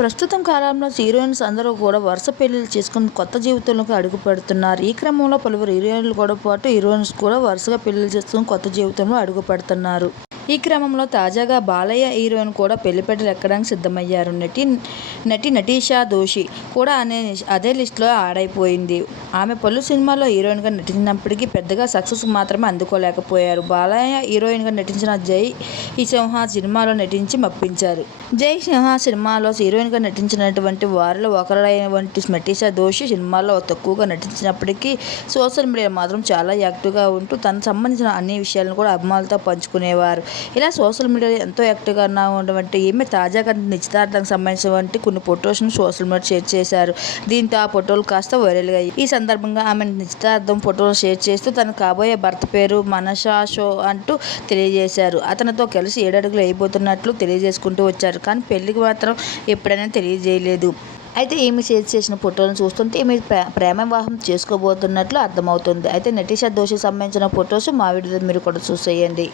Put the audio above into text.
ప్రస్తుతం కాలంలో హీరోయిన్స్ అందరూ కూడా వరుస పెళ్ళిళ్ళు చేసుకుని కొత్త జీవితంలోకి అడుగు పెడుతున్నారు. ఈ క్రమంలో పలువురు హీరోయిన్లు కూడా పాటు హీరోయిన్స్ కూడా వరుసగా పెళ్ళి చేసుకుని కొత్త జీవితంలో అడుగు పెడుతున్నారు. ఈ క్రమంలో తాజాగా బాలయ్య హీరోయిన్ కూడా పెళ్ళిపెట్టలు ఎక్కడానికి సిద్ధమయ్యారు. నటి నటి నటీషా దోషి కూడా అనే అదే లిస్టులో ఆడైపోయింది. ఆమె పలు సినిమాల్లో హీరోయిన్గా నటించినప్పటికీ పెద్దగా సక్సెస్ మాత్రమే అందుకోలేకపోయారు. బాలయ్య హీరోయిన్గా నటించిన జై ఈ సింహ సినిమాలో నటించి మప్పించారు. జై సింహ సినిమాలో హీరోయిన్గా నటించినటువంటి వారిలో ఒకరైనటువంటి నటీషా దోషి సినిమాలో తక్కువగా నటించినప్పటికీ సోషల్ మీడియా మాత్రం చాలా యాక్టివ్గా ఉంటూ తనకు సంబంధించిన అన్ని విషయాలను కూడా అభిమానులతో పంచుకునేవారు. ఇలా సోషల్ మీడియాలో ఎంతో యాక్టివ్గా ఉన్నటువంటి ఈమె తాజాగా నిశ్చితార్థానికి సంబంధించినటువంటి కొన్ని ఫొటోస్ను సోషల్ మీడియా షేర్ చేశారు. దీంతో ఆ ఫోటోలు కాస్త వైరల్గా అయ్యాయి. ఈ సందర్భంగా ఆమె నిశ్చితార్థం ఫోటోలు షేర్ చేస్తూ తన కాబోయే భర్త పేరు మనషా షో అంటూ తెలియజేశారు. అతనితో కలిసి ఏడడుగులు అయిపోతున్నట్లు తెలియజేసుకుంటూ వచ్చారు. కానీ పెళ్ళికి మాత్రం ఎప్పుడైనా తెలియజేయలేదు. అయితే ఈమె షేర్ చేసిన ఫోటోలను చూస్తుంటే ఈమె ప్రే ప్రేమ వివాహం చేసుకోబోతున్నట్లు అర్థమవుతుంది. అయితే నటీషా దోషికి సంబంధించిన ఫొటోస్ మా వీడియో మీరు కూడా చూసేయండి.